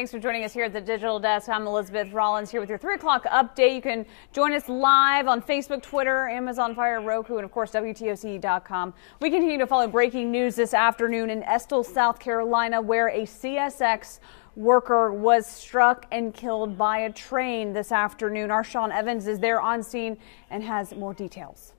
Thanks for joining us here at the Digital Desk. I'm Elizabeth Rollins here with your 3 o'clock update. You can join us live on Facebook, Twitter, Amazon Fire, Roku, and of course WTOC.com. We continue to follow breaking news this afternoon in Estill, South Carolina, where a CSX worker was struck and killed by a train this afternoon. Our Sean Evans is there on scene and has more details.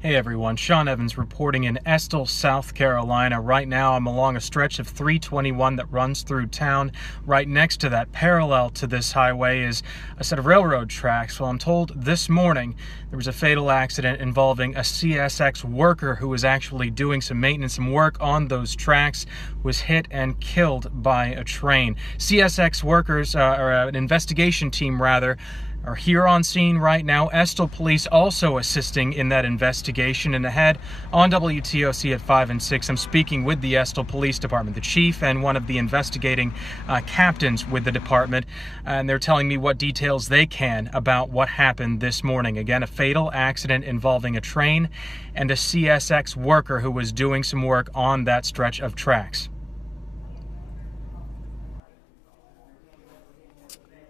Hey everyone, Sean Evans reporting in Estill, South Carolina. Right now I'm along a stretch of 321 that runs through town. Right next to that, parallel to this highway, is a set of railroad tracks. Well, I'm told this morning there was a fatal accident involving a CSX worker who was actually doing some maintenance, some work on those tracks, was hit and killed by a train. CSX workers, or an investigation team rather, are here on scene right now. Estill police also assisting in that investigation. And ahead on WTOC at 5 and 6, I'm speaking with the Estill Police Department, the chief and one of the investigating captains with the department. And they're telling me what details they can about what happened this morning. Again, a fatal accident involving a train and a CSX worker who was doing some work on that stretch of tracks.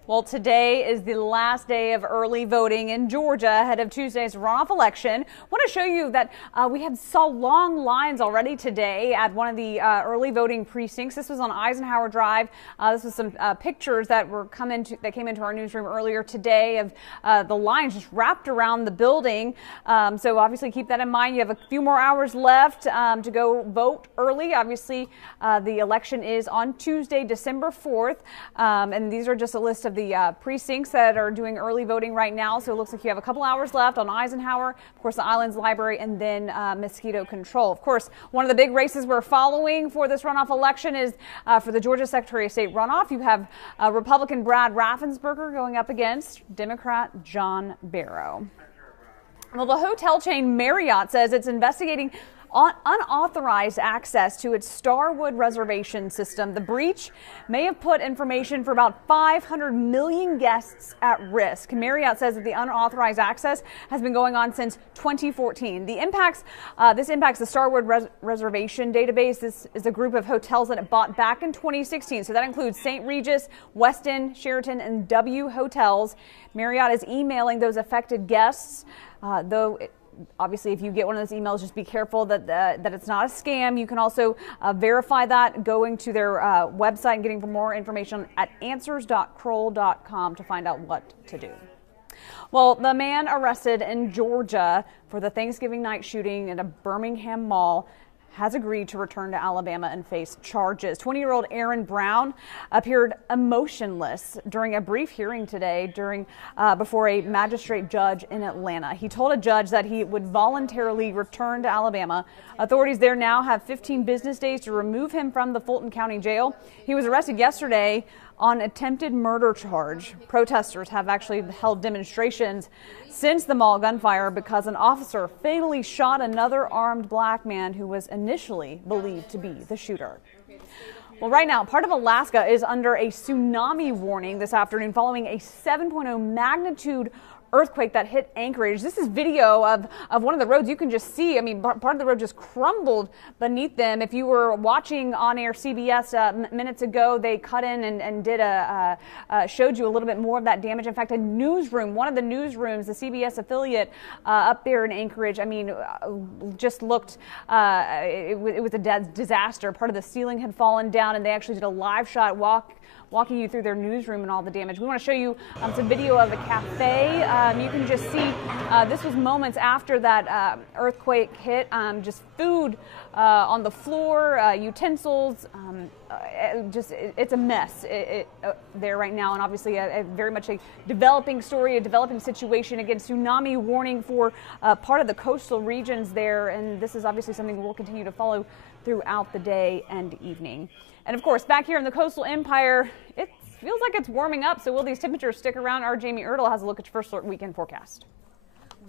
Well, today is the last day of early voting in Georgia ahead of Tuesday's runoff election. I want to show you that we saw long lines already today at one of the early voting precincts. This was on Eisenhower Drive. This was some pictures that came into our newsroom earlier today of the lines just wrapped around the building. So obviously keep that in mind. You have a few more hours left to go vote early. Obviously, the election is on Tuesday, December 4th, and these are just a list of the precincts that are doing early voting right now. So it looks like you have a couple hours left on Eisenhower, of course, the Islands Library, and then Mosquito Control. Of course, one of the big races we're following for this runoff election is for the Georgia Secretary of State runoff. You have Republican Brad Raffensperger going up against Democrat John Barrow. Well, the hotel chain Marriott says it's investigating unauthorized access to its Starwood reservation system. The breach may have put information for about 500 million guests at risk. Marriott says that the unauthorized access has been going on since 2014. This impacts the Starwood reservation database. This is a group of hotels that it bought back in 2016. So that includes St. Regis, Westin, Sheraton, and W hotels. Marriott is emailing those affected guests, obviously, if you get one of those emails, just be careful that it's not a scam. You can also verify that going to their website and getting more information at answers.kroll.com to find out what to do. Well, the man arrested in Georgia for the Thanksgiving night shooting at a Birmingham mall has agreed to return to Alabama and face charges. 20-year-old Aaron Brown appeared emotionless during a brief hearing today before a magistrate judge in Atlanta. He told a judge that he would voluntarily return to Alabama. Authorities there now have 15 business days to remove him from the Fulton County Jail. He was arrested yesterday on attempted murder charge. Protesters have actually held demonstrations since the mall gunfire because an officer fatally shot another armed black man who was initially believed to be the shooter. Well, right now, part of Alaska is under a tsunami warning this afternoon following a 7.0 magnitude earthquake that hit Anchorage. This is video of one of the roads. You can just see, I mean, part of the road just crumbled beneath them. If you were watching on air CBS minutes ago, they cut in and showed you a little bit more of that damage. In fact, a newsroom, one of the newsrooms, the CBS affiliate up there in Anchorage, I mean, just looked, it was a disaster. Part of the ceiling had fallen down, and they actually did a live shot walking you through their newsroom and all the damage. We want to show you some video of a cafe. You can just see this was moments after that earthquake hit. Just food on the floor, utensils. It's a mess there right now, and obviously very much a developing story, a developing situation. Again, tsunami warning for part of the coastal regions there, and this is obviously something we'll continue to follow throughout the day and evening. And of course, back here in the coastal empire, it feels like it's warming up. So will these temperatures stick around? Our Jamie Erdahl has a look at your first weekend forecast.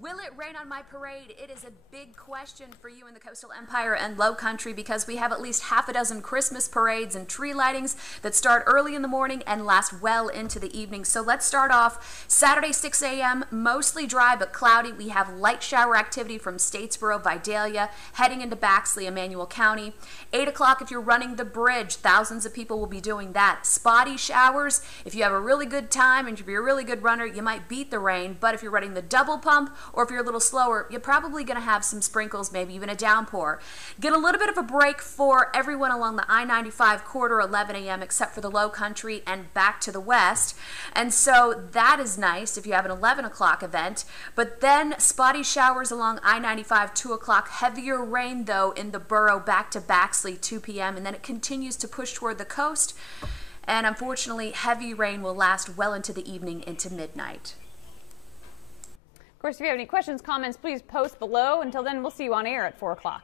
Will it rain on my parade? It is a big question for you in the Coastal Empire and Low Country because we have at least half a dozen Christmas parades and tree lightings that start early in the morning and last well into the evening. So let's start off Saturday 6 a.m. mostly dry but cloudy. We have light shower activity from Statesboro, Vidalia, heading into Baxley, Emmanuel County. 8 o'clock if you're running the bridge, thousands of people will be doing that. Spotty showers. If you have a really good time and if you're a really good runner, you might beat the rain, but if you're running the double pump or if you're a little slower, you're probably going to have some sprinkles, maybe even a downpour. Get a little bit of a break for everyone along the I-95 corridor 11 a.m. except for the Low Country and back to the west. And so that is nice if you have an 11 o'clock event. But then spotty showers along I-95 2 o'clock. Heavier rain, though, in the borough back to Baxley 2 p.m. And then it continues to push toward the coast. And unfortunately, heavy rain will last well into the evening, into midnight. Of course, if you have any questions, comments, please post below. Until then, we'll see you on air at 4 o'clock.